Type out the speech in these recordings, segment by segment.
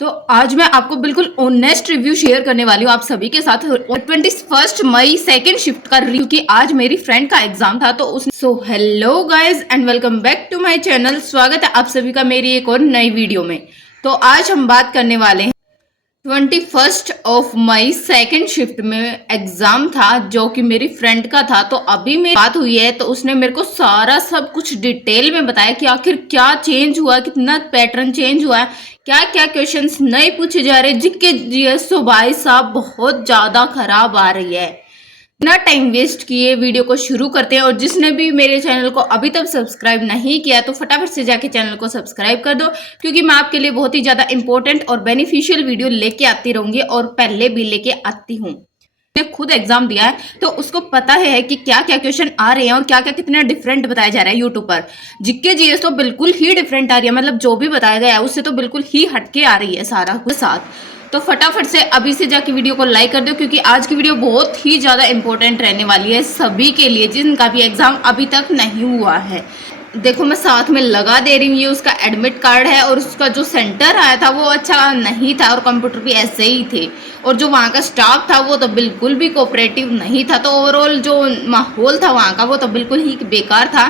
तो आज मैं आपको बिल्कुल ऑनेस्ट रिव्यू शेयर करने वाली हूँ आप सभी के साथ। और 21 मई सेकेंड शिफ्ट का रिव्यू कि आज मेरी फ्रेंड का एग्जाम था तो उसने hello guys and welcome back to my channel. स्वागत है आप सभी का मेरी एक और नई वीडियो में। तो आज हम बात करने वाले हैं 21 मई सेकेंड शिफ्ट में एग्जाम था जो कि मेरी फ्रेंड का था। तो अभी मेरी बात हुई है तो उसने मेरे को सारा सब कुछ डिटेल में बताया कि आखिर क्या चेंज हुआ, कितना पैटर्न चेंज हुआ है, क्या क्या क्वेश्चंस नए पूछे जा रहे हैं, जिनके जीएस तो भाई साहब बहुत ज्यादा खराब आ रही है। बिना टाइम वेस्ट किए वीडियो को शुरू करते हैं। और जिसने भी मेरे चैनल को अभी तक सब्सक्राइब नहीं किया तो फटाफट से जाके चैनल को सब्सक्राइब कर दो, क्योंकि मैं आपके लिए बहुत ही ज़्यादा इंपॉर्टेंट और बेनिफिशियल वीडियो लेके आती रहूंगी और पहले भी लेके आती हूँ। मैंने खुद एग्जाम दिया है तो उसको पता है कि क्या क्या क्वेश्चन आ रहे हैं और क्या क्या कितना डिफरेंट बताया जा रहा है यूट्यूब पर। जीके जीएस तो बिल्कुल ही डिफरेंट आ रही है, मतलब जो भी बताया गया है उससे तो बिल्कुल ही हटके आ रही है सारा कुछ साथ। तो फटाफट से अभी से जाके वीडियो को लाइक कर दो, क्योंकि आज की वीडियो बहुत ही ज़्यादा इंपॉर्टेंट रहने वाली है सभी के लिए जिनका भी एग्जाम अभी तक नहीं हुआ है। देखो मैं साथ में लगा दे रही हूँ, ये उसका एडमिट कार्ड है और उसका जो सेंटर आया था वो अच्छा नहीं था और कंप्यूटर भी ऐसे ही थे और जो वहाँ का स्टाफ था वो तो बिल्कुल भी कोऑपरेटिव नहीं था। तो ओवरऑल जो माहौल था वहाँ का वो तो बिल्कुल ही बेकार था।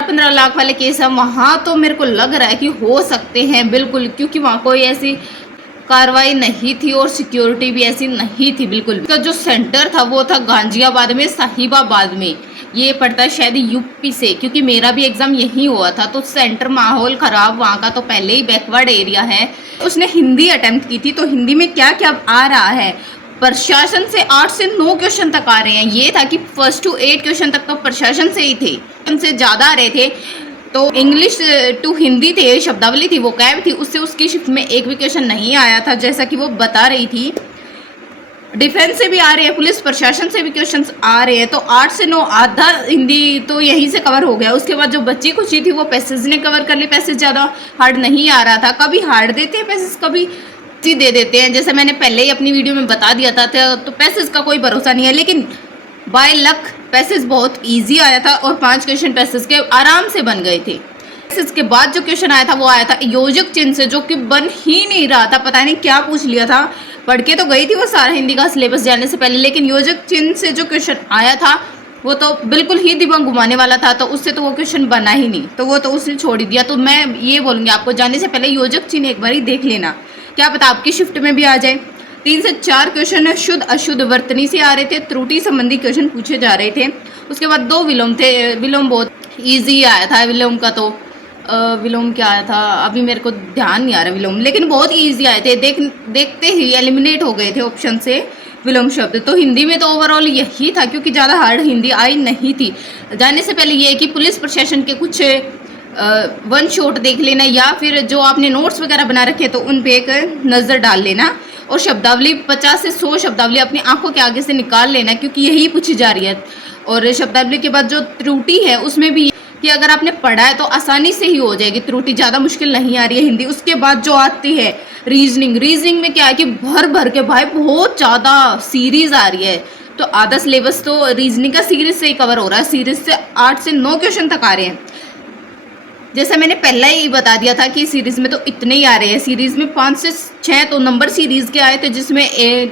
15 लाख वाले केस है वहाँ तो मेरे को लग रहा है कि हो सकते हैं बिल्कुल, क्योंकि वहाँ कोई ऐसी कार्रवाई नहीं थी और सिक्योरिटी भी ऐसी नहीं थी बिल्कुल। इसका जो सेंटर था वो था गाजियाबाद में, साहिबाबाद में। ये पड़ता है शायद यूपी से, क्योंकि मेरा भी एग्जाम यहीं हुआ था। तो सेंटर माहौल खराब वहाँ का, तो पहले ही बैकवर्ड एरिया है। उसने हिंदी अटेम्प्ट की थी तो हिंदी में क्या क्या आ रहा है, प्रशासन से 8 से 9 क्वेश्चन तक आ रहे हैं। ये था कि 1 to 8 क्वेश्चन तक तो प्रशासन से ही थे, उनसे ज़्यादा आ रहे थे। तो इंग्लिश टू हिंदी थे, शब्दावली थी, वो कैब थी, उससे उसकी शिफ्ट में एक भी क्वेश्चन नहीं आया था जैसा कि वो बता रही थी। डिफेंस से भी आ रहे हैं, पुलिस प्रशासन से भी क्वेश्चंस आ रहे हैं। तो 8 से 9 आधा हिंदी तो यहीं से कवर हो गया। उसके बाद जो बच्ची कुची थी वो पैसेज ने कवर कर ली। पैसेज ज़्यादा हार्ड नहीं आ रहा था, कभी हार्ड देते हैं पैसेज, कभी दे देते हैं। जैसे मैंने पहले ही अपनी वीडियो में बता दिया था तो पैसेज का कोई भरोसा नहीं है, लेकिन बाय लक पैसेज बहुत इजी आया था और 5 क्वेश्चन पैसेज के आराम से बन गए थे। पैसेज के बाद जो क्वेश्चन आया था वो आया था योजक चिन्ह से, जो कि बन ही नहीं रहा था। पता नहीं क्या पूछ लिया था, पढ़ के तो गई थी वो सारा हिंदी का सिलेबस जाने से पहले, लेकिन योजक चिन्ह से जो क्वेश्चन आया था वो तो बिल्कुल ही दिमाग घुमाने वाला था। तो उससे तो वो क्वेश्चन बना ही नहीं, तो वो तो उसने छोड़ ही दिया। तो मैं ये बोलूँगी आपको, जाने से पहले योजक चिन्ह एक बार ही देख लेना, क्या पता आपकी शिफ्ट में भी आ जाए। 3 से 4 क्वेश्चन शुद्ध अशुद्ध वर्तनी से आ रहे थे, त्रुटि संबंधी क्वेश्चन पूछे जा रहे थे। उसके बाद 2 विलोम थे। विलोम बहुत इजी आया था, विलोम का तो विलोम क्या आया था अभी मेरे को ध्यान नहीं आ रहा विलोम, लेकिन बहुत इजी आए थे। देखते ही एलिमिनेट हो गए थे ऑप्शन से विलोम शब्द। तो हिंदी में तो ओवरऑल यही था, क्योंकि ज़्यादा हार्ड हिंदी आई नहीं थी। जाने से पहले ये कि पुलिस प्रशासन के कुछ वन शॉट देख लेना, या फिर जो आपने नोट्स वगैरह बना रखे तो उन पे एक नज़र डाल लेना। और शब्दावली 50 से 100 शब्दावली अपनी आंखों के आगे से निकाल लेना, क्योंकि यही पूछी जा रही है। और शब्दावली के बाद जो त्रुटि है उसमें भी कि अगर आपने पढ़ा है तो आसानी से ही हो जाएगी, त्रुटि ज़्यादा मुश्किल नहीं आ रही है हिंदी। उसके बाद जो आती है रीजनिंग में क्या है कि भर भर के भाई बहुत ज़्यादा सीरीज आ रही है। तो आधा सिलेबस तो रीजनिंग का सीरीज से ही कवर हो रहा है। सीरीज से 8 से 9 क्वेश्चन तक आ रहे हैं। जैसे मैंने पहले ही बता दिया था कि सीरीज में तो इतने ही आ रहे हैं। सीरीज में 5 से 6 तो नंबर सीरीज के आए थे, जिसमें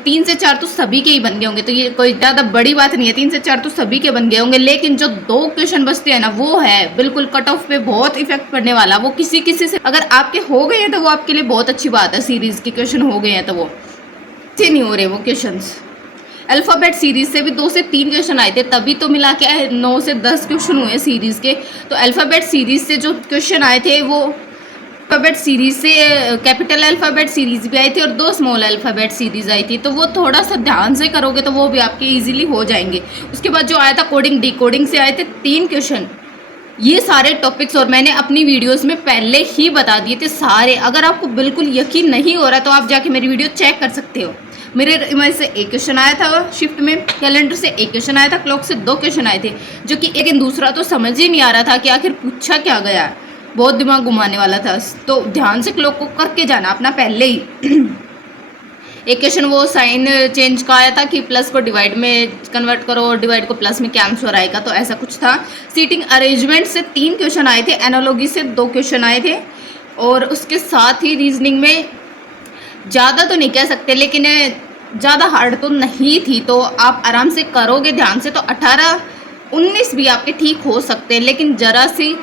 3 से 4 तो सभी के ही बन गए होंगे। तो ये कोई ज़्यादा बड़ी बात नहीं है, 3 से 4 तो सभी के बन गए होंगे। लेकिन जो 2 क्वेश्चन बचते हैं ना, वो है बिल्कुल कट ऑफ पे बहुत इफेक्ट पड़ने वाला। वो किसी किसी से अगर आपके हो गए हैं तो वो आपके लिए बहुत अच्छी बात है। सीरीज के क्वेश्चन हो गए हैं तो वो से नहीं हो रहे वो क्वेश्चन। अल्फ़ाबेट सीरीज से भी 2 से 3 क्वेश्चन आए थे, तभी तो मिला के 9 से 10 क्वेश्चन हुए सीरीज के। तो अल्फ़ाबेट सीरीज से जो क्वेश्चन आए थे वो अल्फ़ाबेट सीरीज से कैपिटल अल्फ़ाबेट सीरीज भी आई थी और 2 स्मॉल अल्फ़ाबेट सीरीज आई थी। तो वो थोड़ा सा ध्यान से करोगे तो वो भी आपके ईजिली हो जाएंगे। उसके बाद जो आया था कोडिंग डिकोडिंग से आए थे 3 क्वेश्चन। ये सारे टॉपिक्स और मैंने अपनी वीडियोस में पहले ही बता दिए थे सारे। अगर आपको बिल्कुल यकीन नहीं हो रहा तो आप जाके मेरी वीडियो चेक कर सकते हो। मेरे इमेज से 1 क्वेश्चन आया था शिफ्ट में, कैलेंडर से 1 क्वेश्चन आया था, क्लॉक से 2 क्वेश्चन आए थे, जो कि लेकिन दूसरा तो समझ ही नहीं आ रहा था कि आखिर पूछा क्या गया। बहुत दिमाग घुमाने वाला था। तो ध्यान से क्लॉक को करके जाना अपना पहले ही। 1 क्वेश्चन वो साइन चेंज का आया था कि प्लस को डिवाइड में कन्वर्ट करो और डिवाइड को प्लस में क्या आंसर आएगा, तो ऐसा कुछ था। सीटिंग अरेंजमेंट से 3 क्वेश्चन आए थे, एनालॉजी से 2 क्वेश्चन आए थे। और उसके साथ ही रीजनिंग में ज़्यादा तो नहीं कह सकते, लेकिन ज़्यादा हार्ड तो नहीं थी, तो आप आराम से करोगे ध्यान से तो 18-19 भी आपके ठीक हो सकते हैं। लेकिन ज़रा सी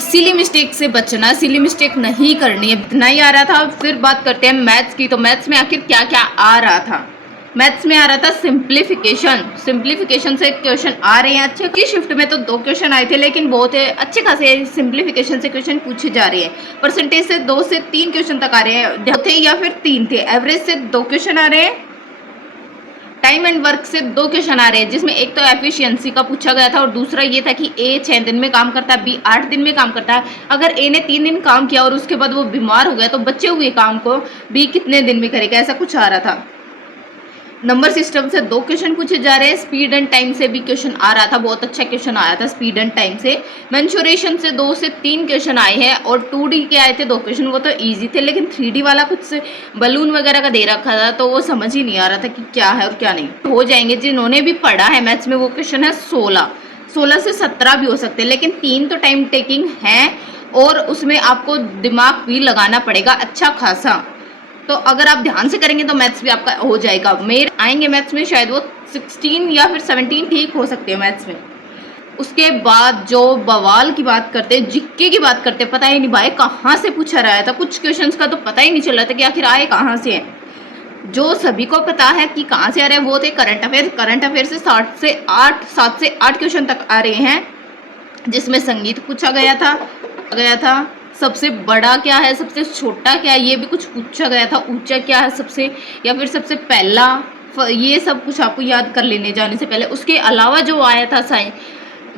सिली मिस्टेक से बचना है, सिली मिस्टेक नहीं करनी है। इतना ही आ रहा था। फिर बात करते हैं मैथ्स की। तो मैथ्स में आखिर क्या क्या आ रहा था? मैथ्स में आ रहा था सिंप्लीफिकेशन। सिंप्लीफिकेशन से क्वेश्चन आ रहे हैं। अच्छे की शिफ्ट में तो 2 क्वेश्चन आए थे, लेकिन बहुत अच्छे खासे सिंप्लीफिकेशन से क्वेश्चन पूछे जा रहे हैं। परसेंटेज से 2 से 3 क्वेश्चन तक आ रहे हैं, 2 थे या फिर 3 थे। एवरेज से 2 क्वेश्चन आ रहे हैं। टाइम एंड वर्क से 2 क्वेश्चन आ रहे हैं, जिसमें एक तो एफिशिएंसी का पूछा गया था और दूसरा ये था कि ए 6 दिन में काम करता है, बी 8 दिन में काम करता है। अगर ए ने 3 दिन काम किया और उसके बाद वो बीमार हो गया, तो बचे हुए काम को बी कितने दिन में करेगा, ऐसा कुछ आ रहा था। नंबर सिस्टम से 2 क्वेश्चन पूछे जा रहे हैं। स्पीड एंड टाइम से भी क्वेश्चन आ रहा था, बहुत अच्छा क्वेश्चन आया था स्पीड एंड टाइम से। मेंसुरेशन से 2 से 3 क्वेश्चन आए हैं और 2D के आए थे 2 क्वेश्चन, वो तो इजी थे। लेकिन 3D वाला कुछ बलून वगैरह का दे रखा था, तो वो समझ ही नहीं आ रहा था कि क्या है और क्या नहीं। हो जाएंगे जिन्होंने भी पढ़ा है मैथ्स में, वो क्वेश्चन है 16 से 17 भी हो सकते हैं, लेकिन 3 तो टाइम टेकिंग है और उसमें आपको दिमाग भी लगाना पड़ेगा अच्छा खासा। तो अगर आप ध्यान से करेंगे तो मैथ्स भी आपका हो जाएगा। मेरे आएंगे मैथ्स में शायद वो 16 या फिर 17 ठीक हो सकते हैं मैथ्स में। उसके बाद जो बवाल की बात करते हैं, जिक्के की बात करते हैं, पता ही नहीं भाई कहाँ से पूछा रहा था। कुछ क्वेश्चंस का तो पता ही नहीं चल रहा था कि आखिर आए कहाँ से हैं। जो सभी को पता है कि कहाँ से आ रहे हैं वो थे करंट अफेयर। करंट अफेयर से 7 से 8 क्वेश्चन तक आ रहे हैं, जिसमें संगीत पूछा गया था। सबसे बड़ा क्या है, सबसे छोटा क्या है, ये भी कुछ पूछा गया था। ऊंचा क्या है सबसे, या फिर सबसे पहला, ये सब कुछ आपको याद कर लेने जाने से पहले। उसके अलावा जो आया था साइंस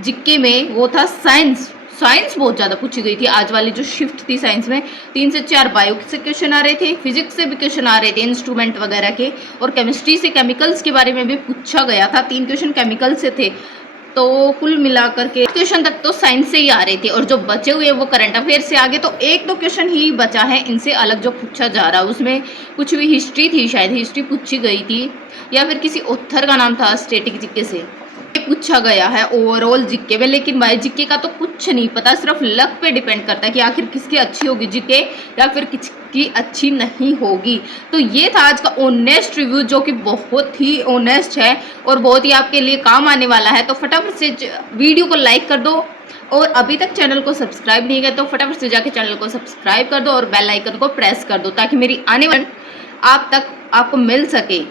जिक्के में, वो था साइंस। साइंस बहुत ज़्यादा पूछी गई थी। आज वाली जो शिफ्ट थी साइंस में 3 से 4 बायो से क्वेश्चन आ रहे थे, फिजिक्स से भी क्वेश्चन आ रहे थे, इंस्ट्रूमेंट वगैरह के, और केमिस्ट्री से केमिकल्स के बारे में भी पूछा गया था। 3 क्वेश्चन केमिकल से थे। तो कुल मिलाकर के क्वेश्चन तक तो साइंस से ही आ रहे थे, और जो बचे हुए वो करंट अफेयर से आगे। तो 1-2 क्वेश्चन ही बचा है इनसे अलग जो पूछा जा रहा है। उसमें कुछ भी हिस्ट्री थी, शायद हिस्ट्री पूछी गई थी, या फिर किसी ऑथर का नाम था स्टैटिक जीके से पूछा गया है ओवरऑल जीके में। लेकिन भाई जीके का तो कुछ नहीं पता, सिर्फ लक पे डिपेंड करता है कि आखिर किसकी अच्छी होगी जीके या फिर किसकी अच्छी नहीं होगी। तो ये था आज का ऑनेस्ट रिव्यू, जो कि बहुत ही ऑनेस्ट है और बहुत ही आपके लिए काम आने वाला है। तो फटाफट से वीडियो को लाइक कर दो, और अभी तक चैनल को सब्सक्राइब नहीं किया तो फटाफट से जाके चैनल को सब्सक्राइब कर दो और बेल आइकन को प्रेस कर दो, ताकि मेरी आने वाली आप तक आपको मिल सके।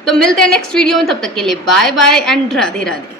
तो मिलते हैं नेक्स्ट वीडियो में, तब तक के लिए bye bye and Radhe Radhe.